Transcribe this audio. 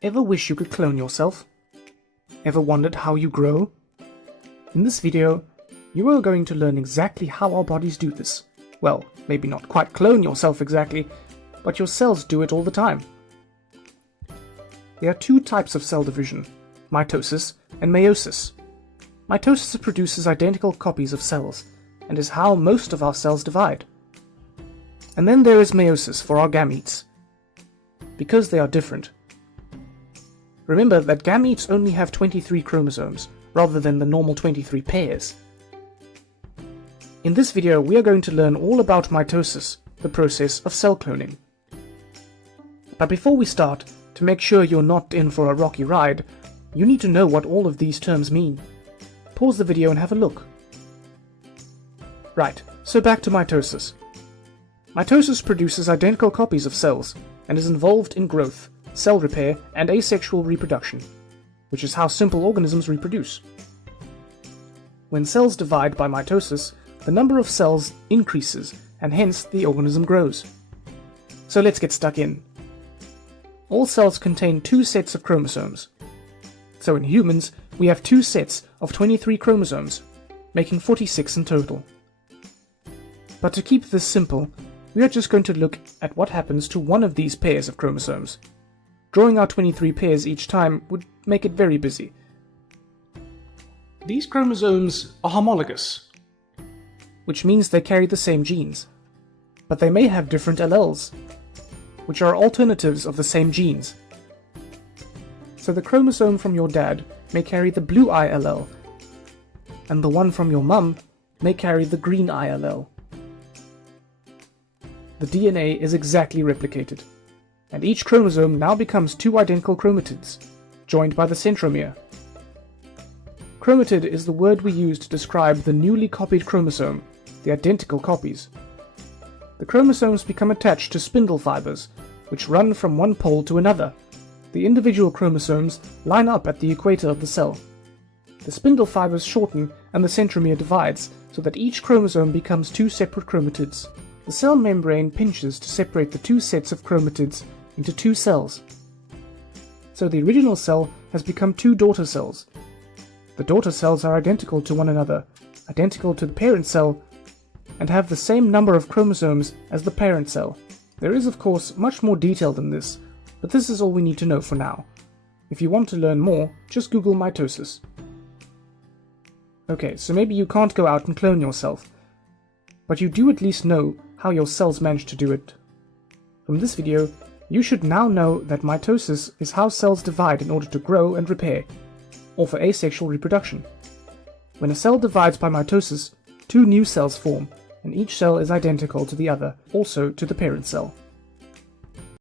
Ever wish you could clone yourself? Ever wondered how you grow? In this video, you are going to learn exactly how our bodies do this. Well, maybe not quite clone yourself exactly, but your cells do it all the time. There are two types of cell division, mitosis and meiosis. Mitosis produces identical copies of cells, and is how most of our cells divide. And then there is meiosis for our gametes. Because they are different. Remember that gametes only have 23 chromosomes, rather than the normal 23 pairs. In this video we are going to learn all about mitosis, the process of cell cloning. But before we start, to make sure you're not in for a rocky ride, you need to know what all of these terms mean. Pause the video and have a look. Right, so back to mitosis. Mitosis produces identical copies of cells, and is involved in growth, cell repair, and asexual reproduction, which is how simple organisms reproduce. When cells divide by mitosis, the number of cells increases, and hence the organism grows. So let's get stuck in. All cells contain two sets of chromosomes. So in humans, we have two sets of 23 chromosomes, making 46 in total. But to keep this simple, we are just going to look at what happens to one of these pairs of chromosomes. Drawing out 23 pairs each time would make it very busy. These chromosomes are homologous, which means they carry the same genes, but they may have different alleles, which are alternatives of the same genes. So the chromosome from your dad may carry the blue eye allele, and the one from your mum may carry the green eye allele. The DNA is exactly replicated, and each chromosome now becomes two identical chromatids, joined by the centromere. Chromatid is the word we use to describe the newly copied chromosome, the identical copies. The chromosomes become attached to spindle fibers, which run from one pole to another. The individual chromosomes line up at the equator of the cell. The spindle fibers shorten and the centromere divides, so that each chromosome becomes two separate chromatids. The cell membrane pinches to separate the two sets of chromatids into two cells. So the original cell has become two daughter cells. The daughter cells are identical to one another, identical to the parent cell, and have the same number of chromosomes as the parent cell. There is of course much more detail than this, but this is all we need to know for now. If you want to learn more, just Google mitosis. Okay, so maybe you can't go out and clone yourself, but you do at least know how your cells manage to do it. From this video, you should now know that mitosis is how cells divide in order to grow and repair, or for asexual reproduction. When a cell divides by mitosis, two new cells form, and each cell is identical to the other, also to the parent cell.